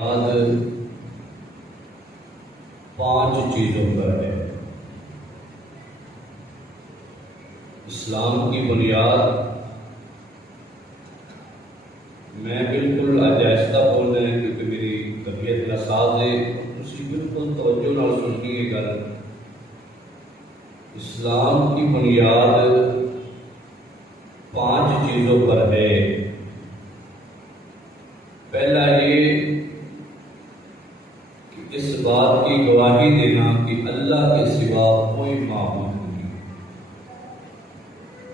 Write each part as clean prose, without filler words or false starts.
آج 5 چیزوں پر ہے۔ اسلام کی بنیاد، میں بالکل آہستہ بول رہے ہیں کیونکہ میری طبیعت ناساز ہے، اسی بالکل توجہ نہ سنیے گا۔ اسلام کی بنیاد 5 چیزوں پر ہے۔ پہلا یہ کہ اس بات کی گواہی دینا کہ اللہ کے سوا کوئی معبود نہیں،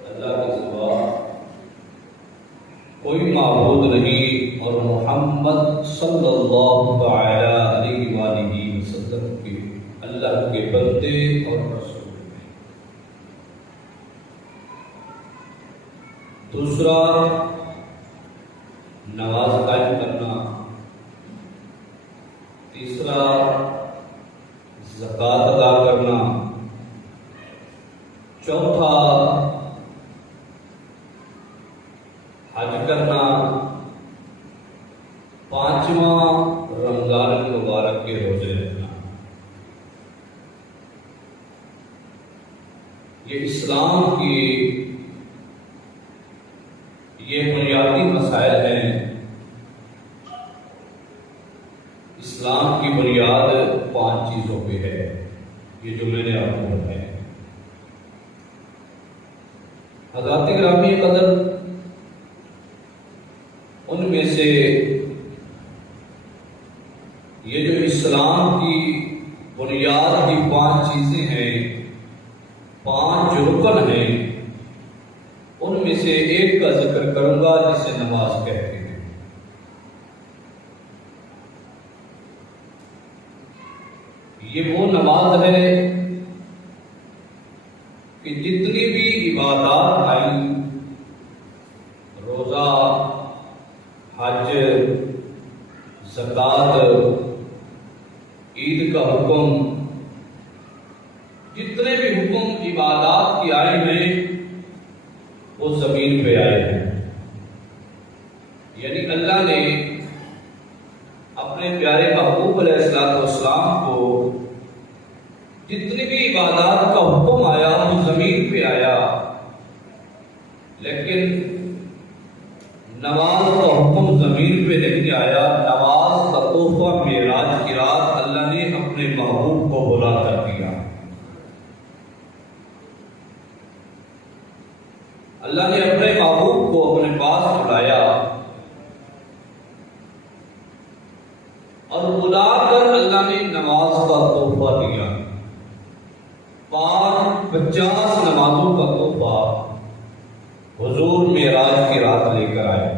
اللہ کے سوا کوئی معبود نہیں، اور محمد صلی اللہ تعالی علیہ وآلہ وسلم کے اللہ کے بندے اور رسول ہیں۔ دوسرا، نماز قائم کرنا۔ تیسرا، زکوٰۃ ادا کرنا۔ چوتھا، حج کرنا۔ پانچواں، رمضان المبارک کے روزے رکھنا۔ یہ اسلام کی یہ بنیادی مسائل ہیں۔ اسلام کی بنیاد 5 چیزوں پہ ہے، یہ جو میں نے آپ کو بتایا۔ حضرات گرامی قدر، ان میں سے یہ جو اسلام کی بنیاد کی 5 چیزیں ہیں، 5 رکن ہیں، ان میں سے ایک کا ذکر کروں گا جسے نماز کہتے ہیں۔ یہ وہ نماز ہے کہ جتنی بھی عبادات آئیں، روزہ، حج، زکوٰۃ، عید کا حکم، جتنے بھی حکم عبادات کی آئے ہیں وہ زمین پہ آئے ہیں۔ یعنی اللہ نے اپنے پیارے محبوب علیہ السلام کو جتنی بھی عبادات کا حکم آیا وہ زمین پہ آیا، لیکن نماز کا حکم زمین پہ نہیں آیا۔ نماز کا تحفہ معراج کی رات اللہ نے اپنے محبوب کو بلا کر دیا۔ اللہ نے اپنے محبوب کو اپنے پاس بلایا اور بلا کر اللہ نے نماز کا تحفہ دیا۔ 50 نمازوں کا تحفہ حضور معراج کی رات لے کر آئے،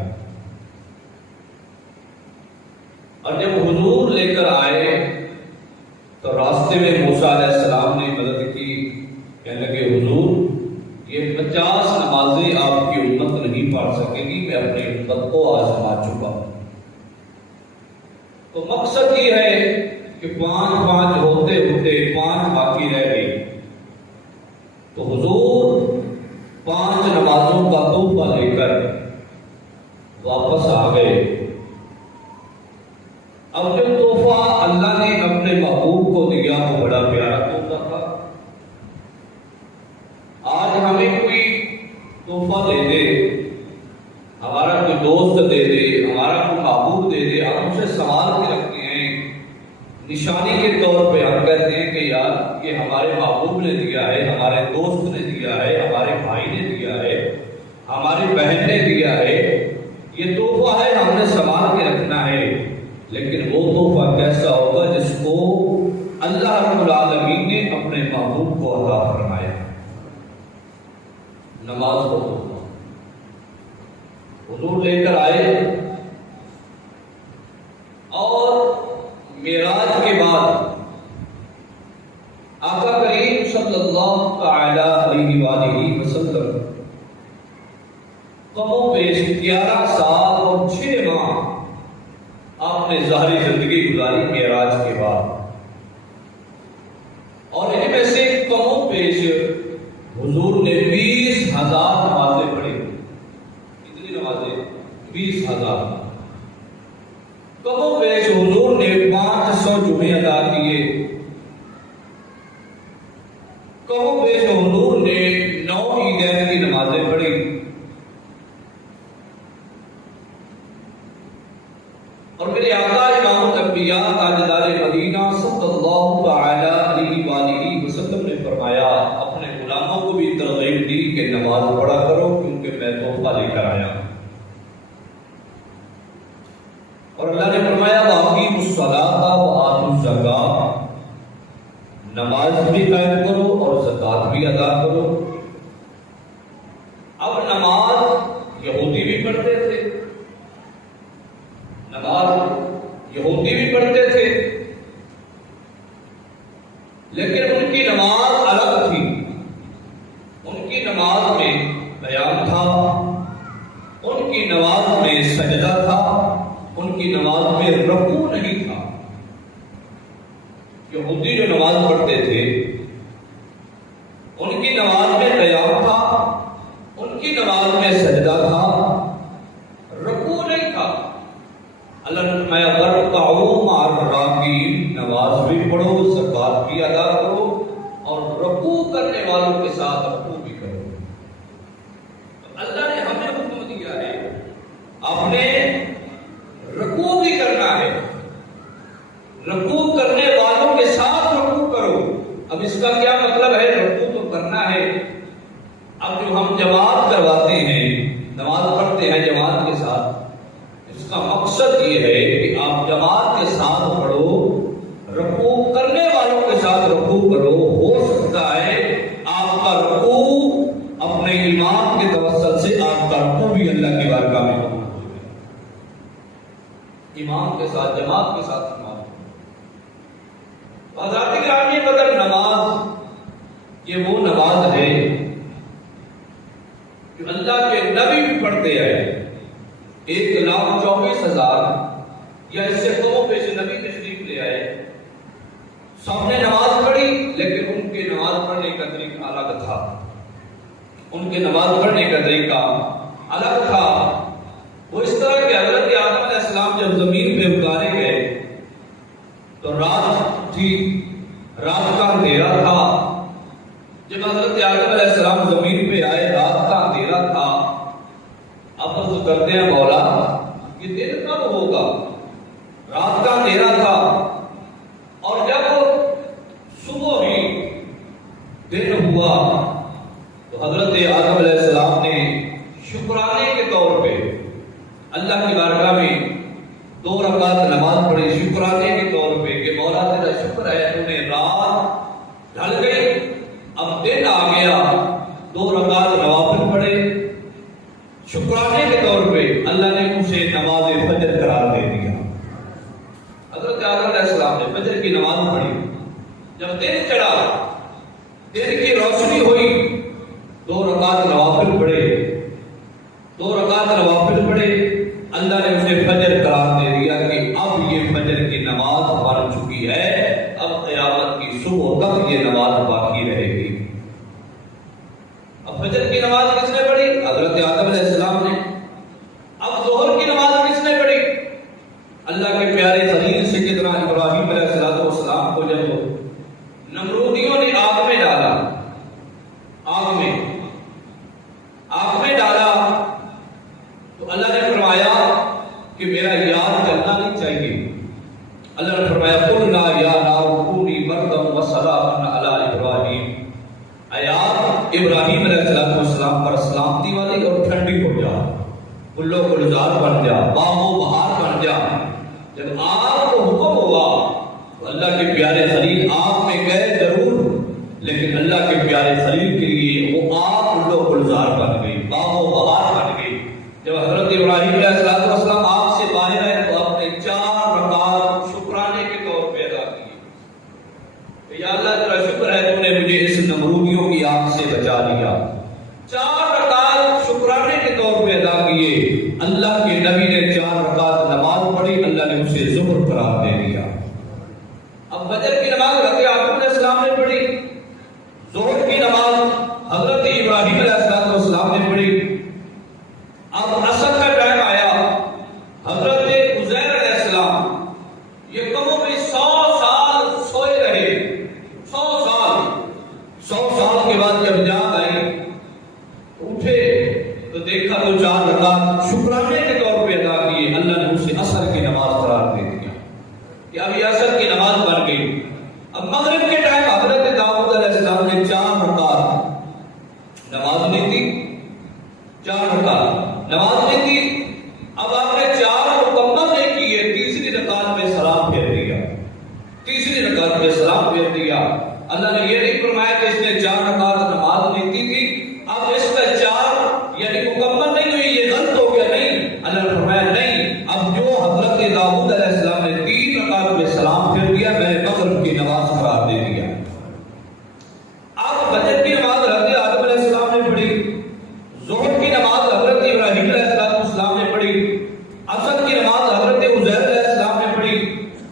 اور جب حضور لے کر آئے تو راستے میں موسیٰ علیہ السلام نے مدد کی، کہنے لگے حضور یہ 50 نمازیں آپ کی امت نہیں پڑھ سکے گی، میں اپنی امت کو آزما چکا ہوں۔ تو مقصد یہ ہے کہ 5 ہوتے ہوتے 5 باقی رہ گئی، تو حضور 5 نمازوں کا تحفہ لے کر واپس آ گئے۔ اب جو تحفہ اللہ نے اپنے محبوب کو دیا وہ بڑا پیارا تحفہ تھا۔ آج ہمیں کوئی تحفہ دے دے، ہمارا کوئی دوست دے دے، ہمارا کوئی محبوب دے دے، ہم اسے سنبھال کے رکھتے ہیں، نشانی کے طور پہ ہم کہتے ہیں کہ یار یہ ہمارے محبوب نے دیا ہے، ہمارے دوست نے دیا ہے، ہمارے بھائی نے دیا ہے، ہماری بہن نے دیا ہے، یہ تحفہ ہے، ہم نے سنبھال کے رکھنا ہے۔ لیکن وہ تحفہ کیسا ہوگا جس کو اللہ رب العالمین نے اپنے محبوب کو عطا فرمایا؟ نماز کو تحفہ حضور لے کر آئے، اور معراج کے بعد آقا کریم صلی اللہ تعالی علیہ وآلہ وسلم کم و بیش 11 سال اور 6 ماہ آپ نے ظاہری زندگی گزاری معراج کے بعد، اور ان میں سے کم و بیش حضور نے 20,000 نمازیں پڑھی۔ کتنی نمازیں؟ 20,000۔ کم و بیش حضور نے 500 جمعے ادا کیے، کہو بیش حضور نے 9 عیدین کی نمازیں پڑھی، اور میرے آقا امام الانبیاء تاجدار مدینہ صلی اللہ تعالی علیہ وآلہ وسلم نے فرمایا، اپنے غلاموں کو بھی ترغیب دی کہ نماز پڑھا کرو کیونکہ میں تحفہ لے کر آیا۔ اور اللہ نے فرمایا وَأَقِیمُوا الصَّلَاةَ وَآتُوا الزَّکَاةَ، نماز بھی قائم کرو اور زکوٰۃ بھی ادا کرو۔ اب نماز یہودی بھی پڑھتے تھے، نماز یہودی بھی پڑھتے تھے، لیکن ان کی نماز الگ تھی۔ ان کی نماز میں قیام تھا، ان کی نماز میں سجدہ تھا، ان کی نماز میں رکوع نہیں تھا۔ یہودی جو نماز پڑھتے تھے ان کی نماز میں قیام تھا، ان کی نماز میں سجدہ تھا، رکوع نہیں تھا۔ اللہ نے فرمایا وَارْكَعُوا مَعَ الرَّاكِعِينَ، نماز بھی پڑھو، زکوٰۃ بھی ادا کرو، اور رکوع کرنے والوں کے ساتھ رکوع بھی کرو۔ اللہ نے ہمیں حکم دیا ہے، آپ نے رکوع بھی کرنا ہے، رکوع کرنے والوں کے ساتھ رکوع کرو۔ اب اس کا کیا مطلب ہے؟ رکوع تو کرنا ہے، اب جو ہم جماعت کرواتے ہیں، نماز پڑھتے ہیں جماعت کے ساتھ، اس کا مقصد یہ ہے کہ آپ جماعت کے ساتھ پڑھو، رکوع کرنے والوں کے ساتھ رکوع کرو۔ ہو سکتا ہے آپ کا رکوع اپنے ایمان کے توسل سے آپ کا رکوع بھی اللہ کی بارگاہ میں قبول ہو جائے۔ ایمان کے ساتھ، جماعت کے ساتھ نماز، حضرات گرامی قدر، نماز یہ وہ نماز ہے کہ اللہ کے نبی بھی پڑھتے آئے۔ 1,24,000 یا اس سے کم و بیش نبی تشریف لے آئے، سب نے نماز پڑھی، لیکن ان کے نماز پڑھنے کا طریقہ الگ تھا۔ ان کے نماز پڑھنے کا طریقہ الگ تھا۔ وہ اس طرح کہ حضرت آدم علیہ السلام جب زمین پہ اتارے گئے تو رات تھی، رات کا اندھیرا تھا۔ جب حضرت آدم علیہ السلام زمین پہ آئے، رات کا اندھیرا تھا۔ اب عرض کرتے ہیں مولا یہ دن کب ہوگا؟ رات کا اندھیرا تھا، اور جب صبح ہوئی، دن ہوا، تو حضرت آدم علیہ السلام نے شکرانے کے طور پہ اللہ کی بارگاہ میں 2 رکعت نماز پڑھی، شکرانے کے طور پہ کہ مولا تیرا شکر ہے تو نے رات ڈھل گئی، اب دن آ گیا، 2 رکعت نوافل پڑھے شکرانے کے طور پہ۔ اللہ نے اسے نماز فجر قرار دے دیا۔ حضرت آدم علیہ السلام نے فجر کی نماز پڑھی، جب دن چڑھا، دن کی روشنی ہوئی، 2 رکعت نوافل پڑھے، 2 رکعت نوافل پڑھے، اللہ نے اسے فجر قرار دے دیا کہ اب یہ فجر کی نماز بن چکی ہے، اب قیامت کی صبح تک یہ نماز باقی رہے گی۔ اب فجر کی نماز کس نے پڑھی؟ حضرت آدم علیہ السلام نے۔ اب ظہر کی نماز کس نے پڑھی؟ اللہ کے پیارے خلیل سیدنا ابراہیم علیہ السلام کو جب نمرودیوں نے آگ میں ڈالا، آگ میں ڈالا، تو اللہ نے فرمایا کہ میرا یاد کرنا نہیں چاہیے۔ اللہ نے فرمایا قُلْنَا يَا نَارُ كُونِي بَرْدًا وَسَلَامًا عَلَىٰ إِبْرَاهِيمَ، آیات ابراہیم علیہ السلام پر سلامتی والی اور ٹھنڈی ہو جا، گلو گلزار بن جا، باغ و بہار بن جا۔ جب آگ کو حکم ہوا تو اللہ کے پیارے خلیل آگ میں گئے ضرور، لیکن اللہ کے پیارے خلیل کے لیے وہ آگ گلو گلزار بن گئی، باغ و بہار بن گئی۔ جب حضرت ابراہیم علیہ السلام آگ سے باہر آئے تو اپنے 4 رکعت شکرانے کے طور پہ ادا کیے۔ یا اللہ تیرا شکر ہے تو نے مجھے اس نمرودیوں کی آگ سے بچا لیا۔ 4 رکعت شکرانے کے طور پہ ادا کیے۔ اللہ کے نبی نے 4 رکعت نماز پڑھی، اللہ نے اسے ظہر قرار دے دیا۔ اب فجر کی نماز حضرت آدم علیہ السلام نے پڑھی، ظہر کی نماز حضرت ابراہیم علیہ السلام نے پڑھی۔ اب عصر کا ٹائم آیا، حضرت عزیر علیہ السلام یہ کم و بیش 100 سال سوئے رہے، 100 سال، 100 سال کے بعد جب جاگ آئی اٹھے تو دیکھا تو 4 رکعت شکرانے کے طور پہ ادا کیے، اللہ نے اسے عصر کی نماز قرار دے دیا کہ اب یہ عصر کی نماز بن گئی۔ اب مغرب کے ٹائم حضرت داؤد علیہ السلام نے 4 رکعت نماز لی تھی، 4 رکعت نماز لی تھی، اب آپ نے 4 مکمل نہیں کیے، تیسری رکعت میں سلام پھیر دیا، تیسری رکعت میں سلام پھیر دیا۔ اللہ نے یہ نہیں فرمایا کہ اس نے 4 رکعت نماز لی تھی، اب اس کا 4 یعنی مکمل نہیں ہوئی، یہ غلط ہو گیا، نہیں، اللہ نے فرمایا نہیں، اب جو حضرت داؤد علیہ السلام نے 3 رکعت میں سلام پھیر دیا، میں نے مغرب کی نماز قرار دے دیا۔ اب فجر کی نماز حضرت آدم علیہ السلام نے پڑھی، ظہر کی نماز حضرت ابراہیم علیہ السلام نے پڑھی، عصر کی نماز حضرت عزیر علیہ السلام نے پڑھی،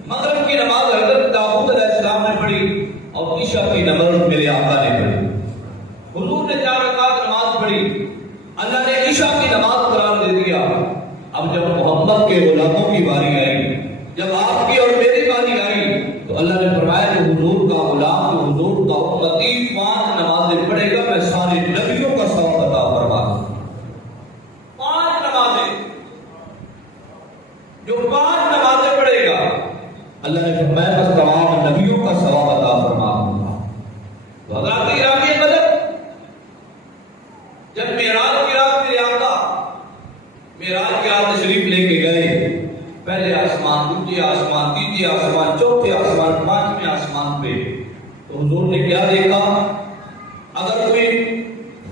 مغرب کی نماز حضرت داؤد علیہ السلام نے پڑھی، اور عشاء کی نماز میرے آقا نے پڑھی۔ حضور نے 4 رکعت نماز پڑھی، اللہ نے عشاء کی نماز قرار دے دیا۔ اب جب محمد کے غلاموں کی باری آئی، جب آپ کی اور میری باری آئی، تو اللہ نے فرمایا کہ حضور کا غلام، جو حضور کا امتی 5 نمازیں پڑھے گا، میں سارے نبیوں کا ثواب عطا فرما دوں۔ 5 نمازیں، جو 5 نمازیں پڑھے گا، اللہ نے فرمایا بس تمام نبیوں کا ثواب عطا فرما دوں گا۔ تو حضرات گرامی قدر، جب معراج کی رات میرے آقا معراج کی رات تشریف لے کے گئے، پہلے آسمان، دوسرے آسمان، تیسرے آسمان، چوتھے آسمان، 5ویں آسمان پہ، تو حضور نے کیا دیکھا؟ اگر کوئی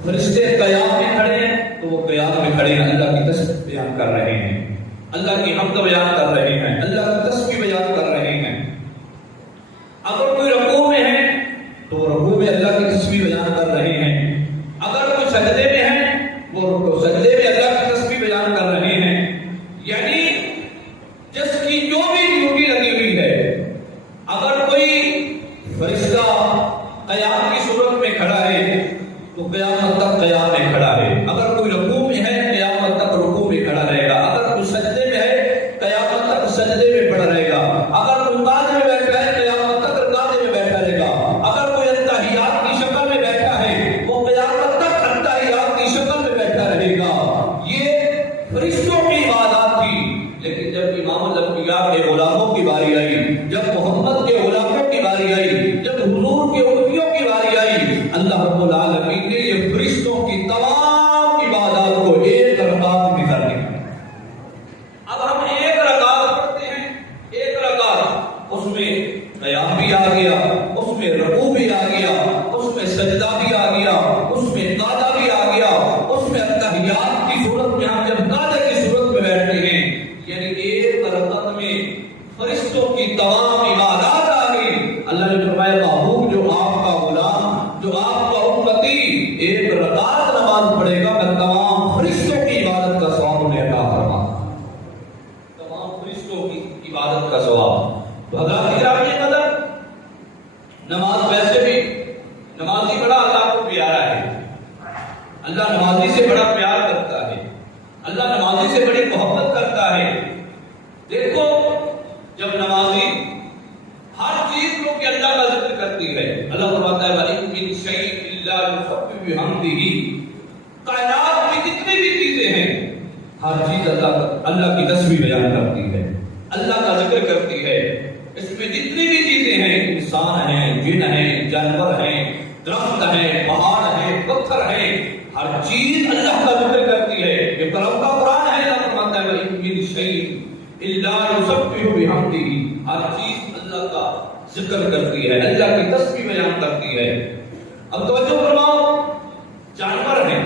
فرشتے قیام میں کھڑے ہیں تو وہ قیام میں کھڑے ہیں، اللہ کی تسبیح بیان کر رہے ہیں، اللہ کی حمد بیان کر رہے ہیں، اللہ کی تسبیح بیان کر رہے ہیں۔ اگر کوئی رکوع میں ہے تو رکوع میں اللہ کی تسبیح بیان کر رہے ہیں، اگر کوئی سجدے میں ہے وہ سجدے میں اللہ کی تسبیح بیان کر رہے ہیں۔ یعنی جس کی جو بھی ڈیوٹی لگی ہوئی ہے، اگر کوئی فرشتہ قیام کی صورت میں کھڑا ہے تو قیامت تک قیام میں کھڑا ہے، اگر کوئی رکوع میں ہے قیامت تک رکوع میں کھڑا رہے گا، اگر کوئی سجدے میں ہے قیامت تک سجدے میں پڑا رہے گا، اگر کوئی قاعدے میں بیٹھا ہے قیامت تک قاعدے میں بیٹھا رہے گا، اگر کوئی اتحیات کی شکل میں بیٹھا ہے وہ قیامت تک اتحیات کی شکل میں بیٹھا رہے گا۔ یہ فرشتوں کی عبادات تھی، لیکن جب امام الانبیاء کے غلاموں کی باری آئی، جب محمد کے غلاموں کی باری آئی، جب حضور کے امتیوں کی باری آئی، اللہ رب العالمین نے یہ فرشتوں کی تمام عبادات کو ایک رکعت میں کر دیا۔ اب ہم ایک رکعت پڑھتے ہیں، ایک رکعت، اس میں قیام بھی آ گیا، اس میں رکوع بھی آ گیا، اس میں سجدہ بھی آ گیا، اس میں قعدہ بھی آ گیا، اس میں اتحیات کی صورت میں ہم جب قعدے کی صورت میں بیٹھتے ہیں، یعنی ایک رکعت میں فرشتوں کی تمام عبادات آ گئی۔ اللہ نے فرمایا محبوب، جو آپ کا غلام، جو آپ کا امتی ایک رکعت نماز پڑھے گا، میں تمام فرشتوں کی عبادت کا ثواب انہیں عطا فرما دوں گا، تمام فرشتوں کی عبادت کا ثواب۔ تو حضرات گرامی قدر، نماز ویسے بھی نمازی بڑا اللہ کو پیارا ہے، اللہ نمازی سے بڑا پیار کرتا ہے، اللہ نمازی سے بڑی محبت کرتا ہے۔ دیکھو جب نمازی ہر چیز کو کہ اللہ کا ذکر کرتی ہے، اللہ فرماتا ہے وَإِن مِّن شَيْءٍ إِلَّا يُسَبِّحُ بِحَمْدِهِ، کائنات میں جتنی بھی چیزیں ہیں ہر چیز اللہ کی تسبیح بیان کرتی ہے، اللہ کا ذکر کرتی ہے۔ اس میں جتنی بھی چیزیں ہیں، انسان ہیں، جن ہیں، جانور ہیں، درخت ہیں، پہاڑ ہیں، پتھر ہیں، ہر چیز اللہ کا ذکر کرتی ہے۔ یہ کرم کا قرآن ہے، اللہ فرماتا ہے وَإِن مِّن شَيْءٍ إِلَّا يُسَبِّحُ بِحَمْدِهِ، ہر چیز اللہ کا ذکر کرتی ہے، اللہ کی تسبیح بیان کرتی ہے۔ اب توجہ فرماؤ، جانور ہیں،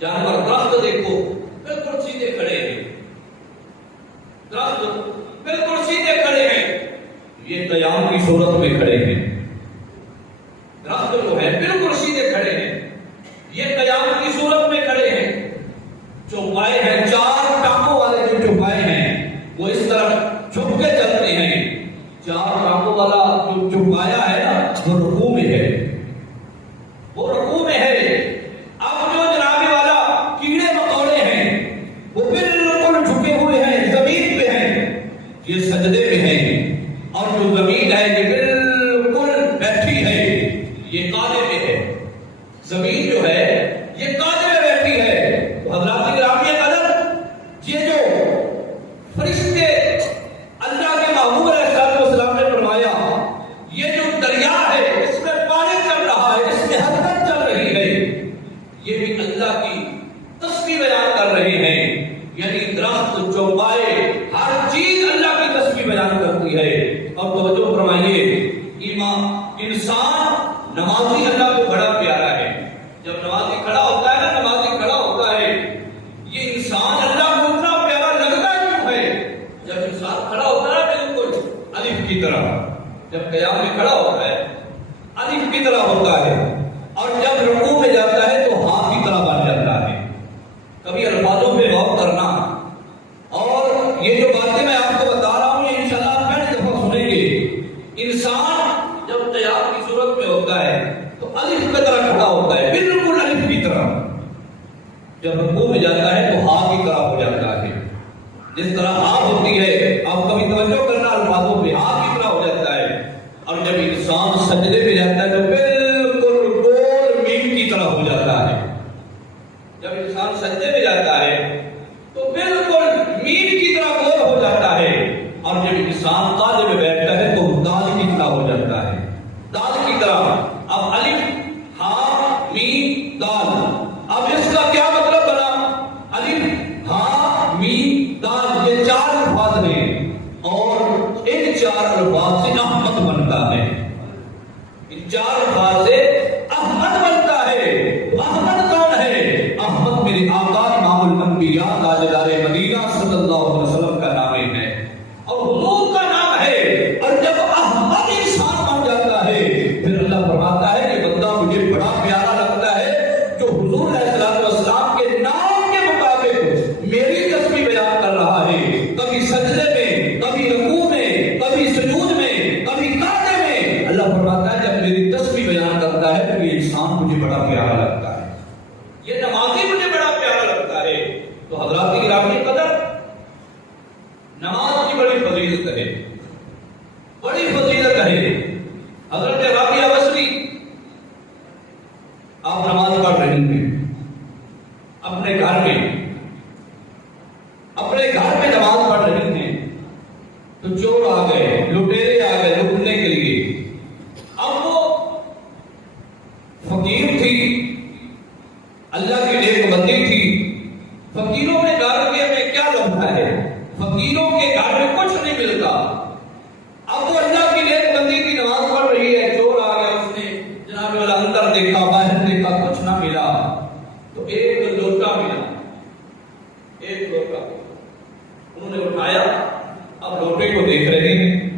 جانور، درخت دیکھو بالکل سیدھے کھڑے ہیں، درخت بالکل سیدھے کھڑے ہیں، یہ قیام کی صورت میں کھڑے ہیں، درخت جو ہے بالکل سیدھے کھڑے ہیں، یہ قیام کی صورت میں کھڑے ہیں۔ چوپائے ہیں، 4 ٹانگوں والے جو چوپائے ہیں وہ اس طرح جھک کے چلتے ہیں، 4 ٹانگوں والا جو چوپایا ہے نا وہ رکوع میں ہے، وہ رکوع میں ہے۔ اب جو جناب والا کیڑے مکوڑے ہیں وہ بالکل جھکے ہوئے ہیں، زمین پہ ہیں، یہ سجدے میں ہے، اور جو زمین ہے یہ بالکل بیٹھی ہے، یہ قاعدے میں ہے۔ زمین جو ہے یہ قاعدے میں بیٹھی ہے۔ تو حضرات گرامی قدر، یہ جو فرشتے اللہ کے محبوب علیہ السلام نے فرمایا یہ جو دریا ہے اس میں پانی چل رہا ہے، اس میں حرکت چل رہی ہے، یہ بھی اللہ کی تسبیح بیان کر رہے ہیں۔ یعنی درخت، چوپائے، ہر چیز اللہ کی تسبیح بیان کرتی ہے۔ اور توجہ فرمائیے، انسان نمازی اللہ کو بڑا پیارا ہے۔ جب نمازی کھڑا ہوتا ہے نا، نمازی کھڑا ہوتا ہے، یہ انسان اللہ کو اتنا پیارا لگتا کیوں ہے؟ جب انسان کھڑا ہوتا ہے بالکل الف کی طرح، جب قیام میں کھڑا ہوتا ہے الف کی طرح ہوتا ہے، اور جب رکوع میں جاتا ہے تو ہاں کی طرح بن جاتا ہے۔ کبھی الفاظوں پہ غور کرنا، اور یہ جو باتیں میں آپ کو بتا رہا ہوں یہ انشاءاللہ آپ پہلی دفعہ سنیں گے۔ انسان جب قیام کی صورت میں ہوتا ہے تو الف کی طرح کھڑا ہوتا ہے، بالکل الف کی طرح۔ جب رکوع میں جاتا ہے تو ہاں کی طرح ہو جاتا ہے، جس طرح ہاں ہوتی ہے، آپ کبھی توجہ کرنا الفاظوں پہ، ہاں کی طرح ہو جاتا ہے۔ اور جب انسان سجدے میں جاتا ہے تو بالکل گول میم کی طرح ہو جاتا ہے۔ جب انسان سجدے میں جاتا ہے تو بالکل میم کی طرح گول ہو جاتا ہے، اور جب انسان قاعدے میں بیٹھتا ہے تو دال کی طرح ہو جاتا ہے، دال کی طرح۔ اب الف، ہاں، میم، دال، اب اس کا کیا مطلب بنا؟ الف، ہاں، میم، دال، یہ چار الفاظ ہیں، اور ان چار الفاظ سے احمد بنتا ہے۔ ان چار الفاظ سے احمد بنتا ہے۔ احمد کون ہے؟ احمد میرے آقا امام الانبیاء تاجدار مدینہ صلی اللہ علیہ وسلم کا نام ہے، اور حضور کا نام ہے۔ اور جب احمد انسان بن جاتا ہے پھر اللہ فرماتا ہے کہ بندہ مجھے بڑا پیارا لگتا ہے جو حضور علیہ السلام کے نام کے مطابق میری تسبیح بیان کر رہا ہے، کبھی سجدے میں، کبھی رکوع میں، کبھی سجود میں، کبھی قعدے میں۔ اللہ فرماتا ہے جب میری تسبیح بیان کرتا ہے تو یہ انسان مجھے بڑا پیارا لگتا ہے، یہ نمازی مجھے بڑا پیارا لگتا ہے۔ تو حضرات گرامی قدر، نماز کی بڑی فضیلت ہے، بڑی فضیلت ہے۔ حضرت رابعہ بصری آپ نماز پڑھ رہی ہیں اپنے گھر میں، اپنے گھر میں نماز پڑھ رہی ہیں تو چور آ گئے، لٹیرے آ گئے لوٹنے کے لیے۔ اب وہ فقیر تھی، اللہ کی نیک بندی تھی۔ فقیروں میں گھر میں کیا لگتا ہے؟ فقیروں کے گھر میں کچھ نہیں ملتا۔ اب وہ اللہ کی نیک بندی کی نماز پڑھ رہی ہے، چور آ گیا، اس نے جناب والا اندر دیکھا، باہر دیکھا، کچھ نہ ملا، تو ایک لوٹا ملا، ایک لوٹا انہوں نے اٹھایا۔ اب لوٹے کو دیکھ رہے ہیں،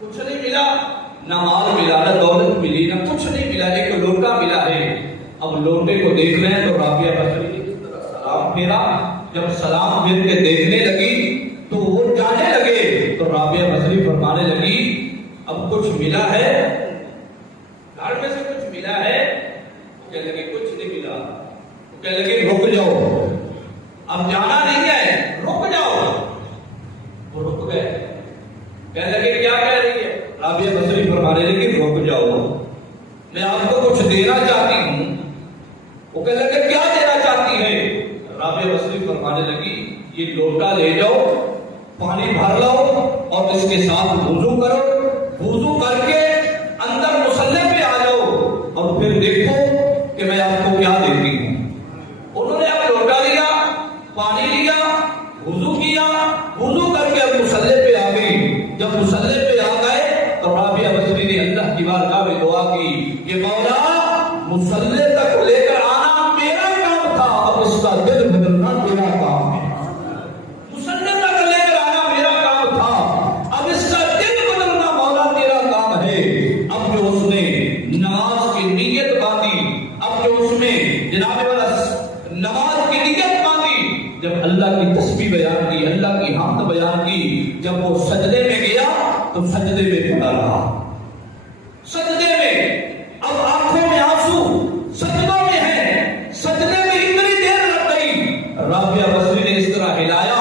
کچھ نہیں ملا، نہ مال ملا، نہ دولت ملی، نہ کچھ نہیں ملا، ایک لوٹا ملا ہے۔ اب لوٹے کو دیکھ رہے ہیں تو رابعہ بصری نے کس طرح سلام پھیرا۔ جب سلام پھیر کے دیکھنے لگی تو وہ جانے لگے، تو رابعہ بصری فرمانے لگی اب کچھ ملا ہے، گھر میں سے کچھ ملا ہے؟ وہ کہنے لگے کچھ نہیں ملا۔ وہ کہنے لگے رک جاؤ، اب جانا نہیں ہے، رک جاؤ۔ وہ رک گئے، کہنے لگے کیا کہہ رہی ہے؟ رابعہ بصری فرمانے لگی رک جاؤ، میں آپ کو کچھ دینا چاہتی ہوں۔ وہ کہنے لگے کیا دینا چاہتی ہے؟ رابعہ بصری فرمانے لگی یہ لوٹا لے جاؤ، پانی بھر لاؤ، اور اس کے ساتھ وضو کرو، وضو کر کے اندر مصلی پہ آ جاؤ، اور پھر دیکھو کہ میں آپ کو کیا دیتی ہوں۔ انہوں نے اب لوٹا لیا، پانی لیا، وضو کیا، وضو کر کے اب مصلی پہ آ گئی۔ جب مصلی پہ آ گئے تو رابعہ بصری نے اللہ کی بارگاہ میں دعا کی کہ مولا مصلی تک لے کر آنا میرا کام تھا، اب اس کا دل بدلنا تیرا کام ہے۔ مصلی تک لے کر آنا میرا کام تھا، اب اس کا دل بدلنا مولا تیرا کام ہے۔ اب جو اس نے نماز کی نیت باندھی، اب جو اس نے جناب والا نماز کی نیت باندھی، جب اللہ کی تسبیح بیان کی، اللہ کی حمد بیان کی، جب وہ سجدے میں گیا تو سجدے میں پڑا رہا، سجدے میں۔ اب آنکھوں میں آنسو، سجدوں میں ہے، سجدے میں اتنی دیر لگ گئی۔ رابعہ بصری نے اس طرح ہلایا،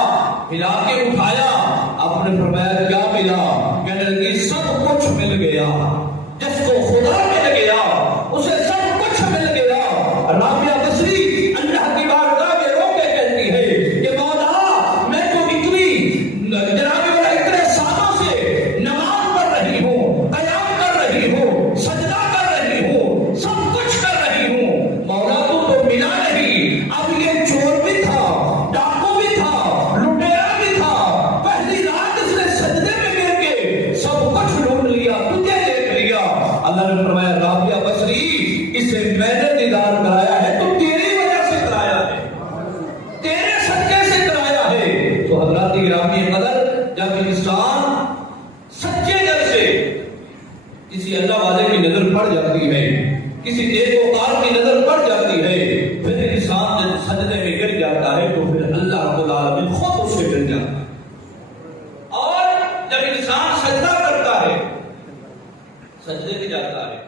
ہلا کے اٹھایا، آپ نے فرمایا ملا، کہنے لگی سب کچھ مل گیا، جس کو خدا مل گیا اسے سب کچھ مل گیا۔ رابعہ بصری اللہ کی بارگاہ میں رو کے کہتی ہے کہ مولا میں تو جناب والا اتنے سالوں سے نماز پڑھ رہی ہوں، قیام کر رہی ہوں، سجدہ کر رہی ہوں، سب کچھ کر رہی ہوں، مولا تو ملا نہیں۔ اب یہ چور بھی تھا، ڈاکو بھی تھا، لٹیرا بھی تھا، پہلی رات اس نے سجدے میں گر کے سب کچھ لوٹ لیا، تجھے دیکھ لیا۔ اللہ نے فرمایا رابعہ بصری اسے میں نے دیدار کرایا ہے تو تیری وجہ سے کرایا ہے، تیرے صدقے سے کرایا ہے۔ تو حضرات گرامی قدر، جب انسان سچے دل سے کسی اللہ والے کی نظر پڑ جاتی ہے، کسی نیک وکار کی نظر پڑ جاتی ہے، پھر انسان جب سجدے میں گر جاتا ہے تو پھر اللہ رب العالمین خود اسے گر جاتا ہے۔ اور جب انسان سجدہ کرتا ہے، سجدے میں جاتا ہے